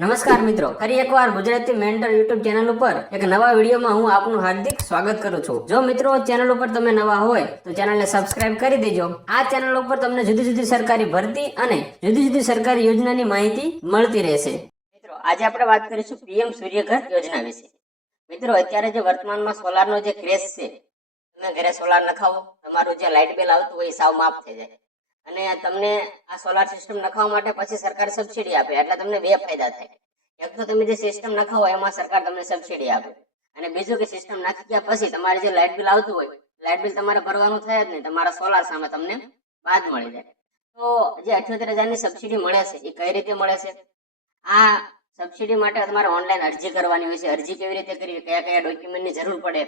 નમસ્કાર મિત્રો, ફરી એકવાર ગુજરાતી મેન્ટર યુટ્યુબ ચેનલ ઉપર એક નવા વિડીયોમાં હું આપનું હાર્દિક સ્વાગત કરું છું। જો મિત્રો ચેનલ ઉપર તમે નવા હોય તો ચેનલને સબસ્ક્રાઇબ કરી દેજો। આ ચેનલ ઉપર તમને જુદી જુદી સરકારી ભરતી અને જુદી જુદી સરકારી યોજનાની માહિતી મળતી રહેશે। મિત્રો આજે આપણે વાત કરીશું પીએમ સૂર્યઘર યોજના વિશે। મિત્રો અત્યારે જે વર્તમાનમાં સોલારનો જે ક્રેઝ છે, તમે ઘરે સોલાર નખાવો, તમારું જે લાઇટ બિલ આવતું હોય એ સાવ માફ થઈ જાય અને તમને આ સોલાર સિસ્ટમ નખાવવા માટે પછી સરકાર સબસિડી આપે, એટલે તમને બે ફાયદા થાય। એક તો તમે જે સિસ્ટમ નખાવો એમાં સરકાર તમને સબસિડી આપે, અને બીજું કે સિસ્ટમ નાખી ગયા પછી તમારે જે લાઇટ બિલ આવતું હોય, લાઇટ બિલ તમારે ભરવાનું થાય જ નહીં, તમારા સોલાર સામે તમને બાદ મળી જાય। તો જે 78,000ની સબસિડી મળે છે એ કઈ રીતે મળે છે? આ સબસિડી માટે તમારે ઓનલાઈન અરજી કરવાની હોય છે। અરજી કેવી રીતે કરવી, કયા કયા ડોક્યુમેન્ટની જરૂર પડે,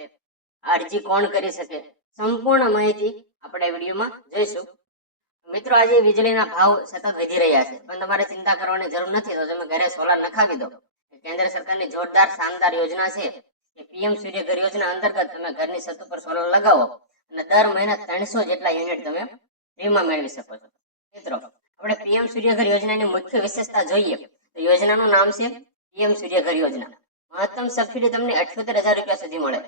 આ અરજી કોણ કરી શકે, સંપૂર્ણ માહિતી આપણે વિડીયોમાં જોઈશું। મિત્રો આજે વીજળીના ભાવ સતત વધી રહ્યા છે, પણ તમારે ચિંતા કરવાની જરૂર નથી। તો તમે ઘરે સોલાર નખાવી દો। કેન્દ્ર સરકારની જોરદાર શાનદાર યોજના છે કે પીએમ સૂર્યઘર યોજના અંતર્ગત તમે ઘરની છત ઉપર સોલાર લગાવો અને દર મહિને 300 જેટલા યુનિટ તમે ફ્રીમાં મેળવી શકો છો। મિત્રો આપણે પીએમ સૂર્યઘર યોજનાની મુખ્ય વિશેષતા જોઈએ તો યોજનાનું નામ છે પીએમ સૂર્યઘર યોજના। મહત્તમ સબસિડી તમને 78,000 રૂપિયા સુધી મળે।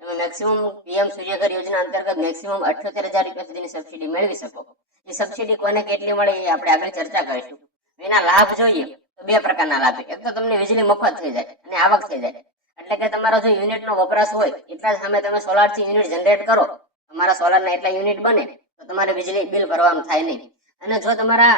તમે મેક્સિમમ પીએમ સૂર્યઘર યોજના અંતર્ગત મેક્સિમમ 78,000 રૂપિયા સુધીની સબસિડી મેળવી શકો। એ સબસિડી કોને કેટલી મળે એ આપણે આગળ ચર્ચા કરીશું। એના લાભ જોઈએ તો બે પ્રકારના લાભ છે। એક તો તમને વીજળી મફત થઈ જાય અને આવક થઈ જાય, એટલે કે તમારો જો યુનિટનો વપરાશ હોય એટલા સામે તમે સોલારથી યુનિટ જનરેટ કરો, તમારા સોલારના એટલા યુનિટ બને તો તમારે વીજળી બિલ ભરવાનું થાય નહીં। અને જો તમારા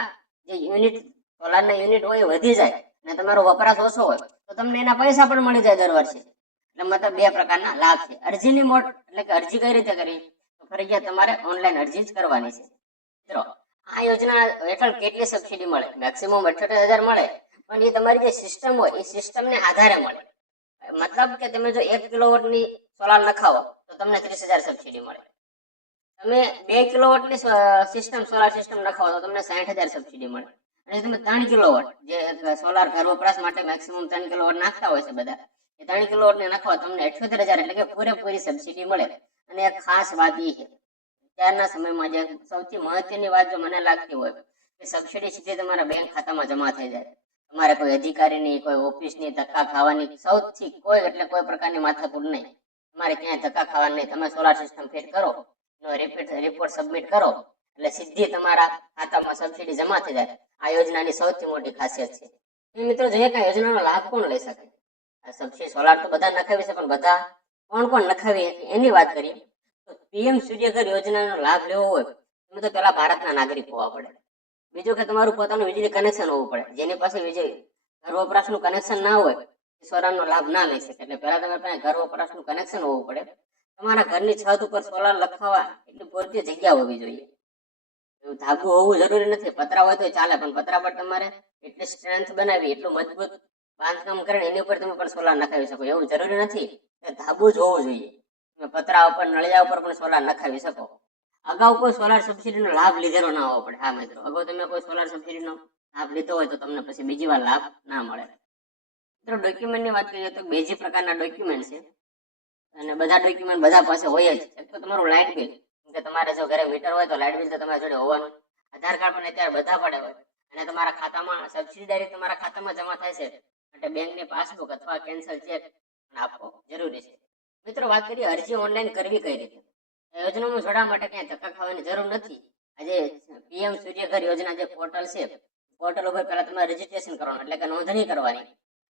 જે યુનિટ સોલારના યુનિટ હોય વધી જાય અને તમારો વપરાશ ઓછો હોય તો તમને એના પૈસા પણ મળી જાય દર વર્ષે। એટલે મતલબ બે પ્રકારના લાભ છે। અરજીની મોડ એટલે કે અરજી કઈ રીતે કરવી, તો ફરજિયાત તમારે ઓનલાઈન અરજી જ કરવાની છે। મિત્રો આ યોજના હેઠળ કેટલી સબસિડી મળે? મેક્સિમમ 78,000 મળે, પણ એ તમારી જે સિસ્ટમ હોય એ સિસ્ટમને આધારે મળે। મતલબ કે તમે જો 1 કિલોવોટની સોલાર નખાવો તો તમને 30,000 સબસિડી મળે। તમે 2 કિલોવોટની સિસ્ટમ સોલાર સિસ્ટમ નખાવો તો તમને 60,000 સબસિડી મળે। અને તમે 3 કિલોવોટ જે સોલાર ઘર વપરાશ માટે મેક્સિમમ 3 કિલોવોટ નાખતા હોય છે બધા, એ 3 કિલોવોટને નખાવો તમને 78,000 એટલે કે પૂરેપૂરી સબસિડી મળે। અને એક ખાસ વાત એ છે ત્યારના સમયમાં જે સૌથી મહત્વની વાત જો મને લાગતી હોય કે સબસિડી સીધી તમારા બેંક ખાતામાં જમા થઈ જાય। તમારે કોઈ અધિકારીની કોઈ ઓફિસની ધક્કા ખાવાની સૌથી કોઈ એટલે કોઈ પ્રકારની માથાકૂટ નહીં, તમારે ક્યાંય ધક્કા ખાવાની નહીં। તમે સોલાર સિસ્ટમ ફિટ કરો, એનો રિપોર્ટ સબમિટ કરો એટલે સીધી તમારા ખાતામાં સબસિડી જમા થઈ જાય। આ યોજનાની સૌથી મોટી ખાસિયત છે। મિત્રો જોઈએ કે યોજનાનો લાભ કોણ લઈ શકે? સબસિડી સોલાર તો બધા નખાવી છે, પણ બધા કોણ કોણ નખાવી એની વાત કરીએ તો પીએમ સૂર્યઘર યોજનાનો લાભ લેવો હોય તમે તો પેલા ભારતના નાગરિક હોવા પડે। બીજું કે તમારું પોતાનું વીજળી કનેક્શન હોવું પડે। જેની પાસે વીજળી ઘર વપરાશનું કનેક્શન ના હોય એ સોલારનો લાભ ના લઈ શકે। એટલે પહેલા તમારી પાસે ઘર વપરાશનું કનેક્શન હોવું પડે। તમારા ઘરની છત ઉપર સોલાર લખાવવા એટલી પૂરતી જગ્યા હોવી જોઈએ। એવું ધાબુ હોવું જરૂરી નથી, પતરા હોય તો ચાલે, પણ પતરા પર તમારે એટલી સ્ટ્રેન્થ બનાવી, એટલું મજબૂત બાંધકામ કરીને એની ઉપર તમે પણ સોલાર નખાવી શકો। એવું જરૂરી નથી કે ધાબુ જ હોવું જોઈએ, તમે પતરા ઉપર નળિયા ઉપર પણ સોલાર નખાવી શકો। અગાઉ કોઈ સોલાર સબસિડીનો લાભ લીધેલો ના હોવો પડે। હા મિત્રો, અગાઉ તમે કોઈ સોલાર સબસિડીનો લાભ લીધો હોય તો તમને પછી બીજી વાર લાભ ના મળે। મિત્રો ડોક્યુમેન્ટની વાત કરીએ તો બીજી પ્રકારના ડોક્યુમેન્ટ છે, અને બધા ડોક્યુમેન્ટ બધા પાસે હોય જ। એક તો તમારું લાઇટ બિલ, કે તમારે જો ઘરે મીટર હોય તો લાઇટ બિલ તો તમારા જોડે હોવાનું। આધાર કાર્ડ પણ અત્યારે બધા પડે હોય, અને તમારા ખાતામાં સબસિડી ડાયરેક્ટ તમારા ખાતામાં જમા થાય છે, એટલે બેંકની પાસબુક અથવા કેન્સલ ચેક પણ આપવો જરૂરી છે। મિત્રો વાત કરીએ અરજી ઓનલાઈન કરવી કઈ રીતે? યોજનામાં જોડાવા માટે ક્યાંય ધક્કા ખાવાની જરૂર નથી। આજે પીએમ સૂર્યઘર યોજના જે પોર્ટલ છે, પોર્ટલ ઉપર પહેલા તમારે રજીસ્ટ્રેશન કરવાનું એટલે કે નોંધણી કરવાની,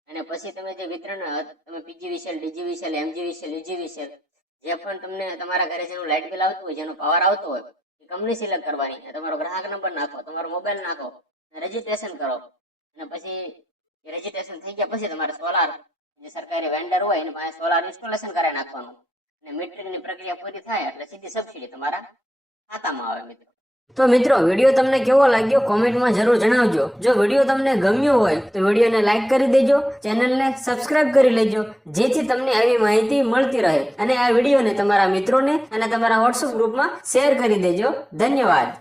અને પછી તમે જે વિતરણ તમે પીજીવીસીએલ, ડીજીવીસીએલ, એમજીવીસીએલ, યુજીવીસીએલ જે પણ તમને તમારા ઘરે જેનું લાઇટ બિલ આવતું હોય, જેનો પાવર આવતો હોય એ કંપની સિલેક્ટ કરવાની, તમારો ગ્રાહક નંબર નાખો, તમારો મોબાઈલ નાખો, રજીસ્ટ્રેશન કરો, અને પછી રજીસ્ટ્રેશન થઈ ગયા પછી તમારે સોલાર જે સરકારી વેન્ડર હોય એની પાસે સોલાર ઇન્સ્ટોલેશન કરાવી નાખવાનું, અને મીટરિંગની પ્રક્રિયા પૂરી થાય એટલે સીધી સબસિડી તમારા ખાતામાં આવે। મિત્રો તો મિત્રો વિડીયો તમને કેવો લાગ્યો કોમેન્ટમાં જરૂર જણાવજો। જો વિડીયો તમને ગમ્યો હોય તો વિડીયોને લાઈક કરી દેજો, ચેનલને સબસ્ક્રાઇબ કરી લેજો, જેથી તમને આવી માહિતી મળતી રહે। અને આ વિડીયોને તમારા મિત્રોને અને તમારા વોટ્સઅપ ગ્રુપમાં શેર કરી દેજો। ધન્યવાદ।